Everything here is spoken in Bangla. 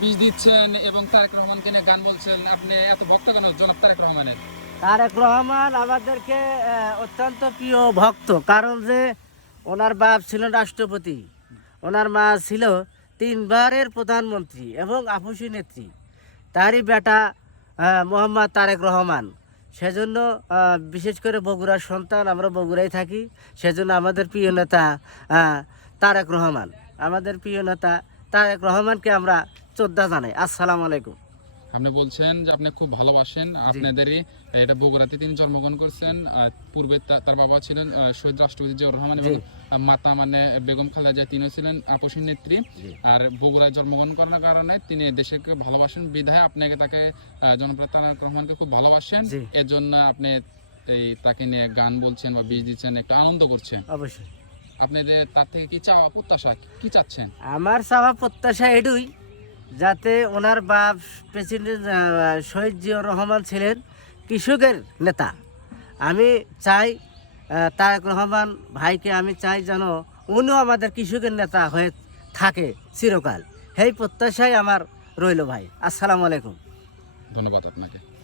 বিষ দিচ্ছেন এবং তারেক রহমানকে নিয়ে গান বলছেন, আপনি এত ভক্ত কেন জনাব তারেক রহমানের? তারেক রহমান আমাদেরকে অত্যন্ত প্রিয় ভক্ত, কারণ যে ওনার বাপ ছিলেন রাষ্ট্রপতি, ওনার মা ছিল 3বারের প্রধানমন্ত্রী এবং আপসী নেত্রী, তারই বেটা মোহাম্মদ তারেক রহমান। সেজন্য বিশেষ করে বগুড়ার সন্তান, আমরা বগুড়ায় থাকি, সেজন্য আমাদের প্রিয় নেতা তারেক রহমান। আমাদের প্রিয় নেতা তারেক রহমানকে আমরা শ্রদ্ধা জানাই। আসসালামু আলাইকুম। আপনি বলছেন যে আপনি খুব ভালোবাসেন আপনাদেরই এটা বগুড়াতে তিনি জন্মগ্রহণ করছেন। পূর্বে তার বাবা ছিলেন শহীদ রাষ্ট্রপতি জিয়াউর রহমান এবং মাতা মানে বেগম খালেদা জিয়া, তিনি ছিলেন আপসী নেত্রী। আর বগুড়ায় জন্মগ্রহণ করার কারণে তিনি দেশকে ভালোবাসেন বিধায় আপনি তাকে জনপ্রিয় তারেক রহমানকে খুব ভালোবাসেন, এর জন্য আপনি এই তাকে নিয়ে গান বলছেন বা বিষ দিচ্ছেন, একটু আনন্দ করছেন। অবশ্যই আপনাদের তার থেকে কি চাওয়া প্রত্যাশা, কি চাচ্ছেন? আমার চাওয়া প্রত্যাশা এটুই, যাতে ওনার বাপ প্রেসিডেন্ট শহীদ জিয়াউর রহমান ছিলেন কৃষকের নেতা। আমি চাই তারেক রহমান ভাইকে আমি চাই যেন উনিও আমাদের কৃষকের নেতা হয়ে থাকে চিরকাল। এই প্রত্যাশাই আমার রইল ভাই। আসসালামু আলাইকুম। ধন্যবাদ আপনাকে।